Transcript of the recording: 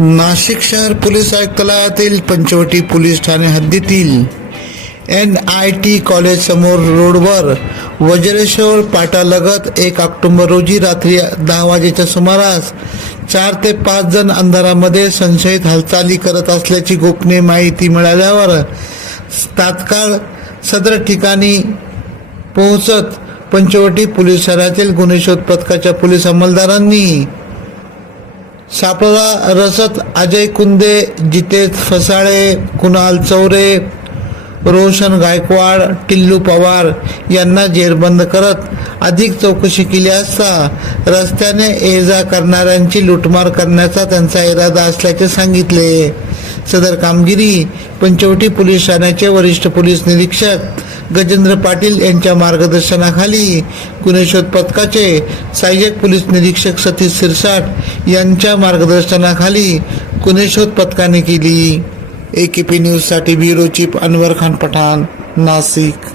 नाशिक शहर पोलीस आयुक्तालयातील पंचवटी पोलीस ठाणे हद्दीतील एन आय टी कॉलेज समोर रोडवर वज्रेश्वर पाटालगत एक ऑक्टोबर रोजी रात्री दहा वाजेच्या सुमारास चार ते पाच जण अंधारामध्ये संशयित हालचाली करत असल्याची गोपनीय माहिती मिळाल्यावर तात्काळ सदर ठिकाणी पोहोचत पंचवटी पोलीस शहरातील गुन्हे शोध पथकाच्या पोलीस अंमलदारांनी सापळा रसत अजय कुंदे जितेश फसाळे कुणाल चौरे रोशन गायकवाड टिल्लू पवार यांना जेरबंद करत अधिक चौकशी केली असता रस्त्याने ये जा करणाऱ्यांची लुटमार करण्याचा त्यांचा इरादा असल्याचे सांगितले. सदर कामगिरी पंचवटी पोलीस ठाण्याचे वरिष्ठ पोलीस निरीक्षक गजेंद्र पाटील यांच्या मार्गदर्शनाखाली गुन्हे शोध पथकाचे सहाय्यक पोलीस निरीक्षक सतीश सिरसाट यांच्या मार्गदर्शनाखाली गुन्हे शोध पथकाने केली. ए के पी न्यूजसाठी ब्युरो चीफ अनवर खान पठाण नाशिक.